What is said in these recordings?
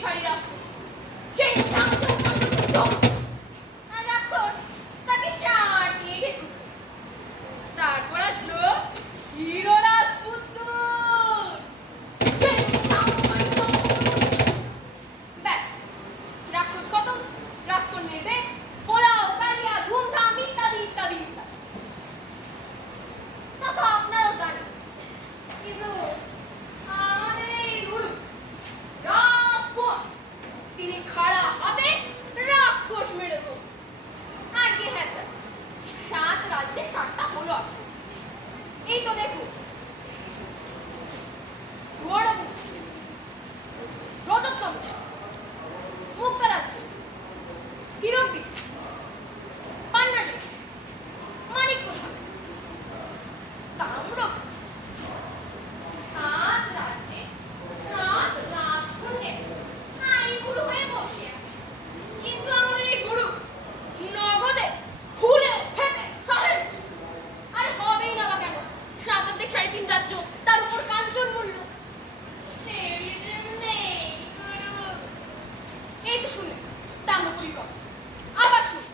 শক্তিশালী রাক্ষস সেই আর রাক্ষস তাকে সাটিয়ে রেখেছে। তারপর আসলো হিরো রাজপুত্তুর। ব্যাস রাক্ষস কত, রাজকন্যের বেগ, পোলাও কালিয়া ধুমধাম ইত্যাদি ইত্যাদি ইত্যাদি। তা তো আপনারাও জানেন, কিন্তু আমাদের এই গুরু রাজকুমার তিনি খাড়া হাতে রাক্ষস মেরে তো আগে। হ্যাঁ স্যার, 7 রাজ্যে 7টা হলো আসছে। এই তো দেখুন, সুবর্ণপুর, রজততম, মুক্তারাজ্য, হীরকদ্বীপ, পান্নাদেশ, মানিক্যধাম, তাম্রক। 7 রাজ্যে 7 রাজকন্যা আই গুরু হয়ে বসে আছে। কিন্তু আমাদের এই গুরু নগদে ফুলে ফেপে শহরে। আরে হবেই না বা কেন? 7 দিক 3.5 রাজ্য, তার উপর কাঞ্চন মূল্য। এই তো শুনলেন দাম্রপুরীর কথা। আবার শুন,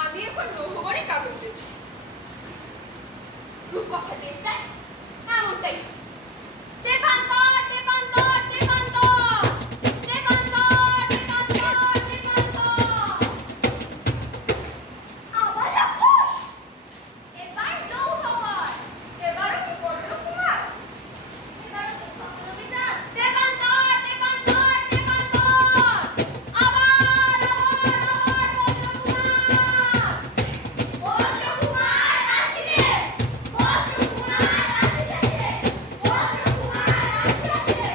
আমি এখন রঘুগড়ে কাগজ দিচ্ছি। রূপকথা চেষ্টায় এমনটাই। দেবান্তর দেবান্তর দেবান্তর দেবান্তর দেবান্তর দেবান্তর। আবার রাক্ষস, এবার লৌহগড়, এবারও কি বজ্রকুমার, এবারও কি স্বপ্নবিচার। দেবান্তর দেবান্তর দেবান্তর, আবার বজ্রকুমার আসিবে, বজ্রকুমার আসিতেছে, বজ্রকুমার আসিতেছে।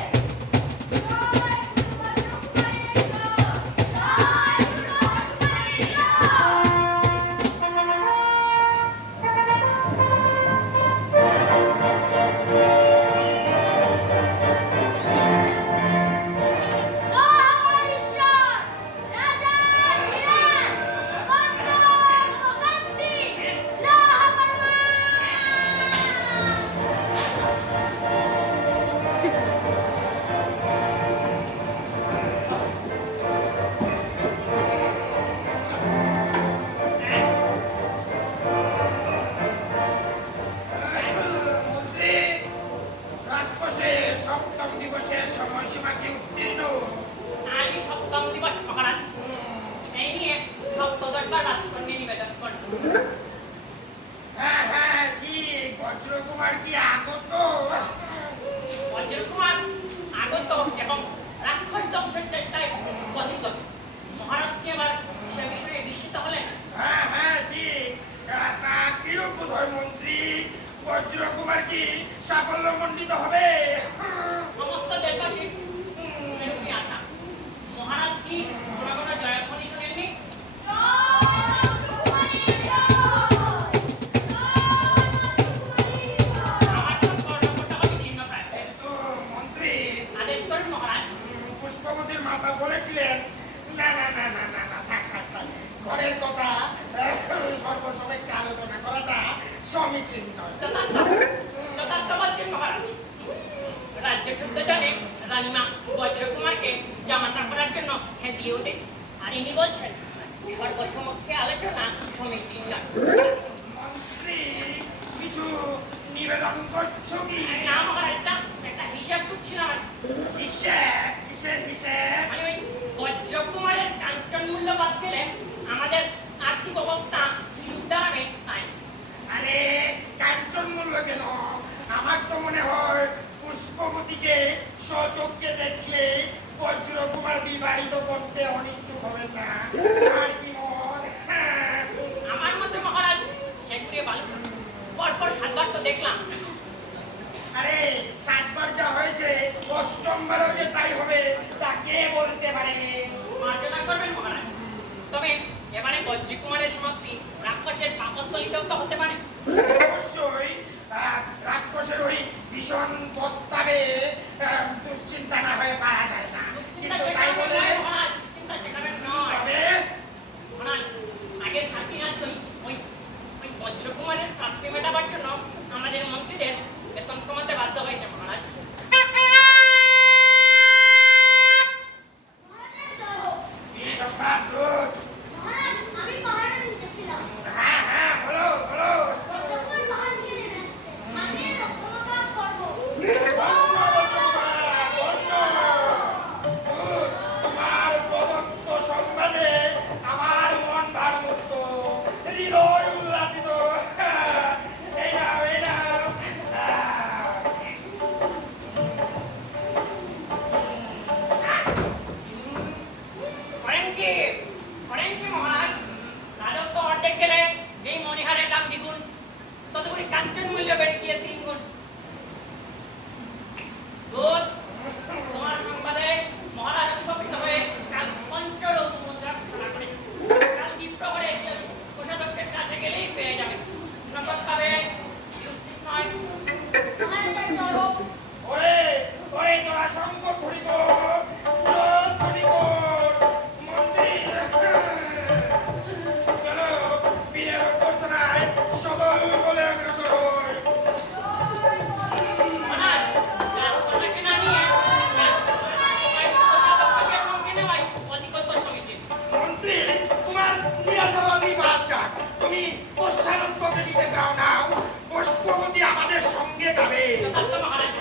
জয় গুরু বজ্রকুমারের জয়, জয় গুরু বজ্রকুমারের জয়। লোহাগড় ঈশ্বর, রাজা ধীরাজ, গন্ধর্ব ভক্তি, লোহাগড় মা। মন্ত্রী, রাক্ষসের সপ্তম দিবসের সময়সীমা কি উত্তীর্ণ? আজই সপ্তম দিবস মহারাজ। এই নিয়ে সপ্তদশবার রাজকন্যা নিবেদন করল। হ্যাঁ হ্যাঁ ঠিক, বজ্রকুমার কি আগত? বজ্রকুমার আগত এবং রাক্ষস ধ্বংসের চেষ্টায় পতিত। মহারাজ কি এবার সে বিষয়ে বিস্মিত হলেন? হ্যাঁ হ্যাঁ ঠিক। তা কিরূপ বোধ হয় মন্ত্রী, বজ্রকুমার কি সাফল্যমণ্ডিত হবে? সমস্ত দেশবাসী সেরকমই আশা। মহারাজ কি ঘন ঘন জয়ধ্বনি শুনেননি? আমার তো কর্ণপট্ট হবে জীর্ণপ্রায়। কিন্তু মন্ত্রী, আদেশ করুন মহারাজ। পুষ্পবতীর মাতা বলেছিলেন না না না না না না, থাক থাক থাক, ঘরের কথা সর্বসমক্ষে আলোচনা করাটা সমীচীন নয়। যথার্থ বলছেন মহারাজ। রাজ্য শুদ্ধ জানে রানীমা বজ্রকুমারকে জামাতা করার জন্য দিয়ে উঠেছে। আর ইনি বলছেন সর্বসমক্ষে আলোচনা সমীচীন নয়। মন্ত্রী, কিছু নিবেদন করছো কি? না মহারাজ, একটা হিসাব করছিলাম। হিসেব? কিসের হিসেব? মানে ওই বজ্রকুমারের কাঞ্চন মূল্য বাদ দিলে আমাদের আর্থিক অবস্থা বিরূপ দাঁড়াবে তাই। আরে কাঞ্চন মূল্য কেন? আমার তো মনে হয় পুষ্পবতীকে স্বচক্ষে দেখলে বজ্রকুমার বিবাহিত করতে অনিচ্ছুক হবেন না। আর কি মত? আমার মতে মহারাজ সেগুড়িয়ে বালু পরপর 7 বার তো দেখলাম। আরে 7 বার যা হয়েছে, অষ্টমবারও যে তাই হবে তা কে বলতে পারে? মার্জনা করবেন মহারাজ। নিরাশাবাদী বাচ্চা, তুমি পশ্চাদপদে নিতে চাও না, পুষ্পবতী আমাদের সঙ্গে যাবে। যথার্থ মহারাজ।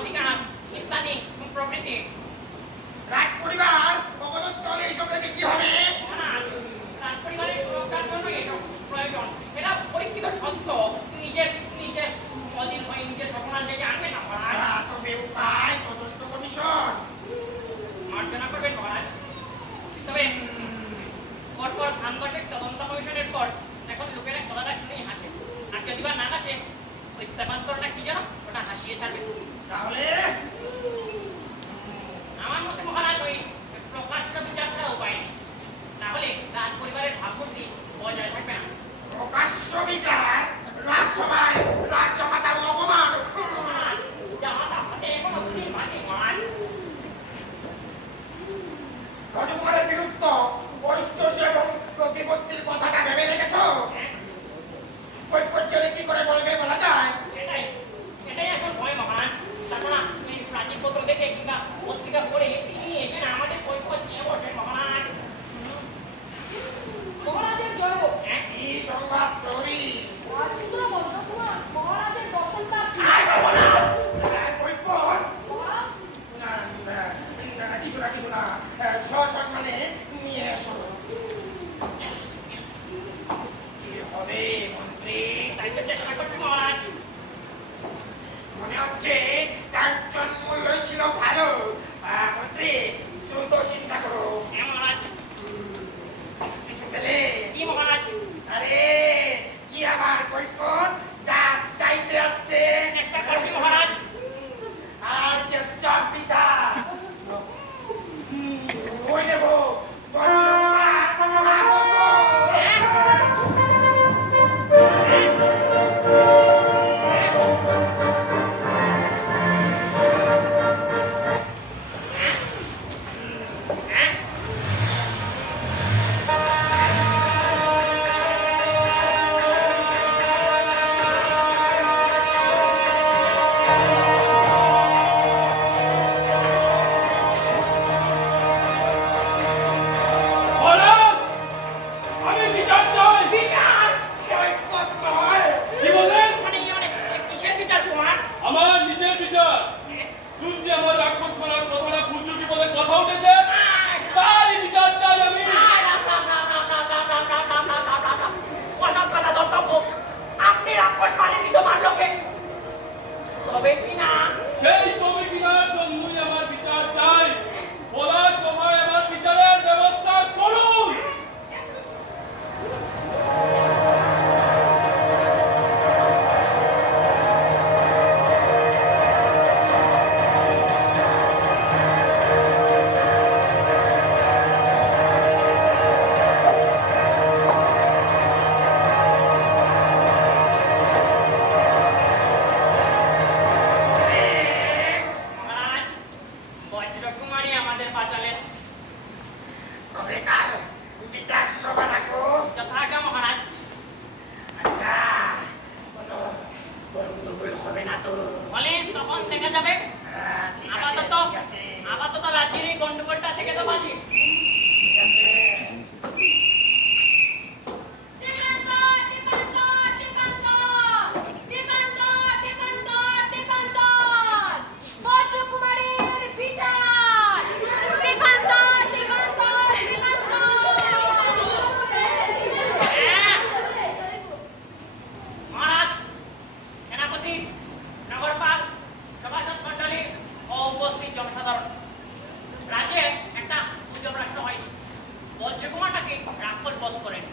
অধিকার ইত্যাদি প্রভৃতি। রাজ পরিবার অবস্থলে এইসব রেখে কি হবে? মহারাজ, রাজ পরিবারের সুরক্ষার জন্য এসব প্রয়োজন। এরা পরীক্ষিত সত্য, নিজের নিজের অধীন হয়ে নিজের সপনার জেগে আনবে না মহারাজ। তবে উপায় তদন্ত কমিশন মার্জনা করবেন মহারাজ। তবে পরপর ধানবাসের তদন্ত কমিশনের পর এখন লোকেরা কথাটা শুনেই হাসে, আর যদি বা না হাসে ওই তেমান্তরটা কি জানো, ওটা হাসিয়ে ছাড়বে। তাহলে আমার মতে মহারাজ ওই প্রকাশ্য বিচার ছাড়া উপায় নেই, তাহলে রাজ পরিবারের ভাবমূর্তি বজায় থাকবে না। প্রকাশ্য বিচার রাজসভায় রাজমাতার অপমান। মহারাজ, জামাতা হাতে এখনো দুদিন বাকি মহারাজ। রাজকুমারের বিরুদ্ধে ঐশ্বর্য এবং প্রতিপত্তির কথাটা ভেবে রেখেছো? কৈফজ্যে কি করে বলবে বলা যায়? এটাই এটাই এখন ভয় মহারাজ। তাছাড়া এই প্রাচীন পত্র দেখে কিংবা পত্রিকা পড়ে তিনি এখানে আমাদের কৈফত নিয়ে বসেন মহারাজ। মহারাজের জয় হোক। কি সংবাদ প্রহরী? রাজপুত্র বজ্রকুমার মহারাজের দর্শন প্রার্থী। কৈফত? মহারাজ, না, কিছু না সসম্মানে নিয়ে এসো। কি হবে মন্ত্রী? তাই তো চেষ্টা করছি মহারাজ। মনে হচ্ছে কাঞ্চন মূল্যই ছিল ভালো। মন্ত্রী দ্রুত চিন্তা করো। হ্যাঁ মহারাজ। কিছু পেলে? কি মহারাজ? আরে কি আবার কৈফত যা চাইতে আসছে? চেষ্টা করছি মহারাজ। আর চেষ্টা বৃথা। ওই দেব বজ্রকুমার আগত। আমি বিচার চাই। বিচার! কৈফত নয়। কি বলেন? মানে কিসের বিচার কুমার? আমার নিজের বিচার। শুনছি আমার রাক্ষস মারার কথাটা বুঝুকি বলে কথা উঠেছে, তাই বিচার চাই আমি। অসংখ্যতা ধর্তব্য। আপনি রাক্ষস মানেননি তো মারলোকে। তবে কিনা সেই তবে কিনার জন্যই আমার বিচার চাই। বলার সময় আমার বিচারের ব্যবস্থা করুন। মহারাজ, বজ্রকুমারী আমাদের বাঁচালেন। তবে কাল বিচার সভা রাখো। যথাজ্ঞা মহারাজ। আচ্ছা, কোনো গন্ডগোল হবে না তো? বলে তখন দেখা যাবে। ঠিক আছে, আপাতত ঠিক আছে, আপাতত রাজ্যের এই গন্ডগোলটা থেকে তো বাঁচি। ঠিক আছে। দীপাঙ্কর, দীপাঙ্কর, দীপাঙ্কর, দীপাঙ্কর, দীপাঙ্কর, দীপাঙ্কর। বজ্রকুমারীর বিচার। দীপাঙ্কর, দীপাঙ্কর, হ্যাঁ, দীপাঙ্কর। মহারাজ, সেনাপতি, নগরপাল, সভাসদ মণ্ডলী ও উপস্থিত জনসাধারণ, রাজ্যে একটা গুজব রাষ্ট্র হয়েছে। বজ্রকুমারটাকে রাক্ষস বধ করেন,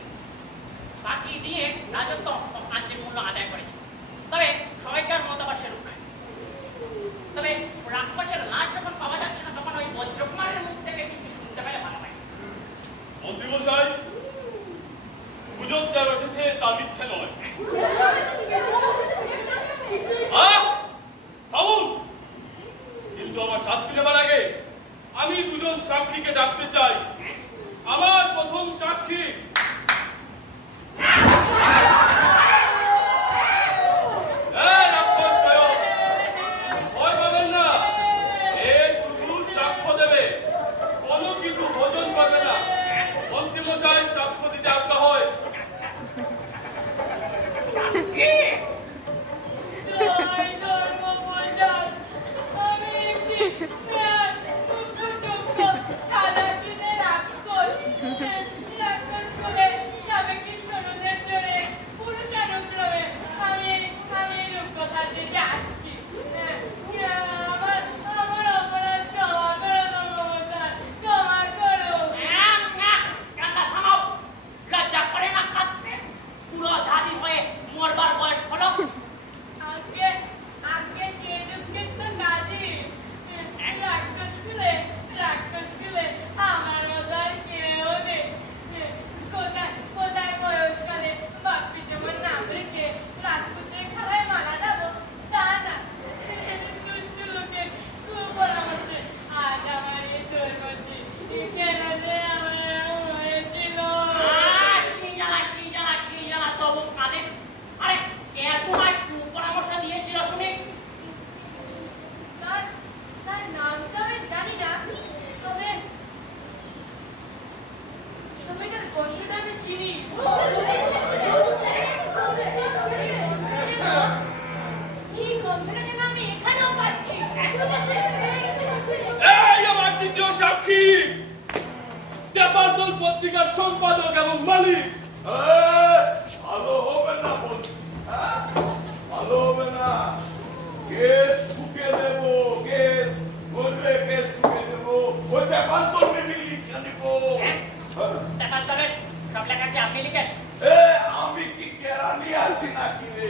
বাকি দিয়ে রাজত্ব ও রাজ্যের মূল্য আদায় করেছে। তবে সবাইকার মতামত সেরূপ নয়। তবে রাক্ষসের লাশ যখন পাওয়া যাচ্ছে না, তখন ওই বজ্রকুমারের মুখ থেকে কিন্তু শুনতে পেলে ভালো হয়। মন্ত্রীমশাই, গুজব যা রটেছে তা মিথ্যে নয়। থামুন। কিন্তু আমার শাস্তি দেবার আগে আমি দুজন সাক্ষীকে ডাকতে চাই। আমার প্রথম সাক্ষী রাক্ষস স্বয়ং। ভয় পাবেন না, এ শুধু সাক্ষ্য দেবে, কোনো কিছু ভোজন করবে না। মন্ত্রীমশাই সাক্ষ্য দিতে আজ্ঞা হয়। টেপারদল পত্রিকার সম্পাদক এবং মালিক। ভালো হবে না বলছি, হ্যাঁ? ভালো হবে না। কেস ঠুকে দেবো, কেস করলে কেস ঠুকে দেবো। ওই ব্যাপার করবে লিখে নিবো। দেখা চলে সব লেখা কি আপনি লিখেন? আমি কি কেরানি আছি নাকি রে?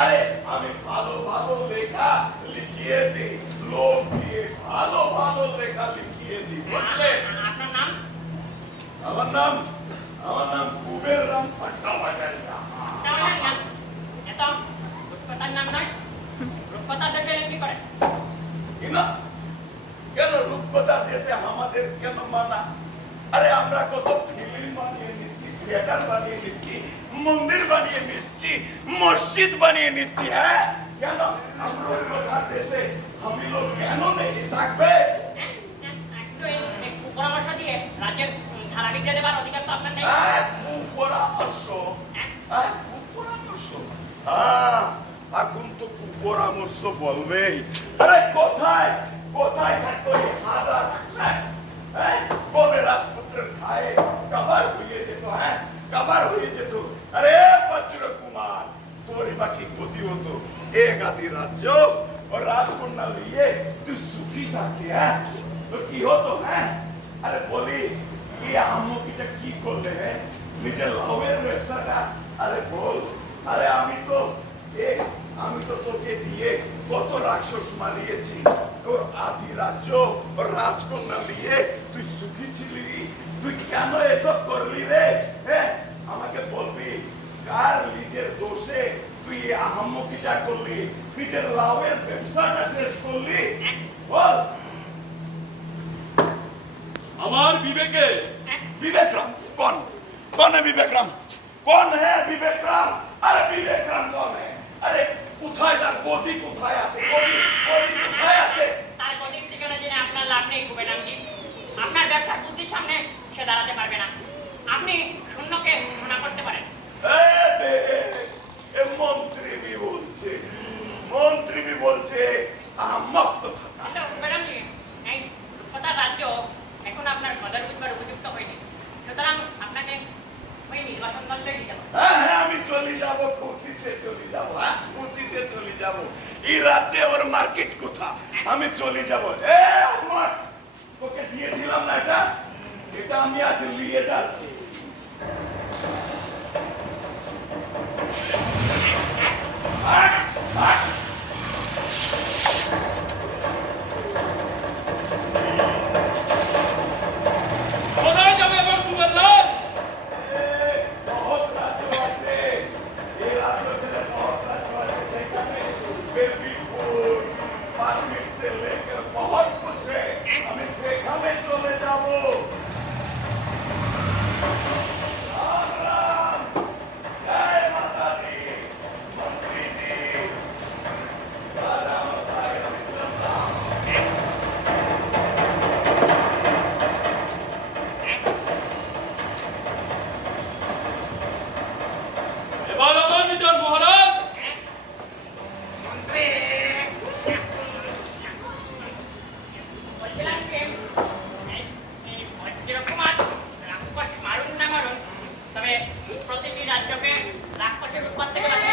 আরে আমি ভালো ভালো লেখা লিখিয়ে দিই, লোক দিয়ে ভালো ভালো লেখা লিখিয়ে দিই, বুঝলে? আপনার নাম? আমার নাম কুবের রাম ভট্টাচার্য। তাহলে নাম এত রূপকথার নাম নয়, রূপকথার দেশে কি করে? না কেন রূপকথার দেশে আমাদের কেন মানা? আরে আমরা কত ফিল্ম বানিয়ে নিচ্ছি, থিয়েটার বানিয়ে নিচ্ছি, মন্দির বানিয়ে নিচ্ছি, মসজিদ বানিয়ে নিচ্ছি, হ্যাঁ? কেন আমরা রূপকথার দেশে আমি লোক কেন নেই থাকবে? একটু এই পরামর্শ দিয়ে রাজ্যের ধারা বিদ্যা দেবার অধিকার তো আপনার নেই। কুপরামর্শ, কুপরামর্শ, এখন তো কুপরামর্শ বলবেই। আরে কোথায় কোথায় থাকতো এই হাদা রাক্ষস? কবে রাজপুত্রের খায়ে কাবার হয়ে যেত, হ্যাঁ কাবার হয়ে যেত। আরে বজ্র কুমার, তোরই বাকি গতি হতো এ গাদি রাজ্য ও রাজকন্যা লিয়ে তুই সুখী থাকি, হ্যাঁ তোর কি হতো? হ্যাঁ আরে বলি এই আম্মকিটা কি করলে? হ্যাঁ নিজের লাভের ব্যবসাটা, আরে বল। আরে আমি তো তোকে দিয়ে কত রাক্ষস মারিয়েছি, তোর আধি রাজ্য ওর রাজকন্যা নিয়ে তুই সুখী ছিলি, তুই কেন এসব করলি রে? হ্যাঁ আমাকে বলবি কার নিজের দোষে তুই এই আহাম্মকিটা করলি, নিজের লাভের ব্যবসাটা শেষ করলি, বল। আমার বিবেকে विवेक राम कौन है विवेक राम? कौन है विवेक राम? अरे विवेक राम कौन है? अरे কোথায় তার গদি কোথায় আছে? গদি কোথায় আছে? তার গদির ঠিকানা জেনে আপনার লাভ নেই কুবেরামজি। আপনার ব্যবসার বুদ্ধির সামনে সে দাঁড়াতে পারবে না। আপনি শূন্যকে শোনা করতে পারেন। এ মন্ত্রী বলছে আহম্মক কথা। কিন্তু কুবেরামজি, এই কথা রাজ্য এখন আপনার গদার বুঝবার উপযুক্ত হয়নি, সুতরাং আপনাকে ওই নির্বাচন দলটাই দিতে হবে। হ্যাঁ আমি চলে যাবো, কোচিতে চলে যাবো, হ্যাঁ কোচিতে চলে যাবো। এই রাজ্যে ওর মার্কেট কোথা? আমি চলে যাবো। আমার তোকে দিয়েছিলাম না এটা আমি আজ নিয়ে যাচ্ছি। কোথায় যাবে আমার কুবেরলাল? बहुत राज्य আছে, এই রাজ্য ছেড়ে बहुत राज्य আছে, যেখানে বেবি ফুড পারমিট से लेकर बहुत कुछ है, আমি সেখানে চলে যাব। রাম রাম, জয় মাতা দি, মন্ত্রী জি, রাজা মশাই রাম। এবার আমার বিচার মহারাজ। মন্ত্রী বলছিলাম যে এই বজ্রকুমার রাক্ষস মারুন না মারুন, তবে প্রতিটি রাজ্যকে রাক্ষসের উৎপাত থেকে বাঁচাতে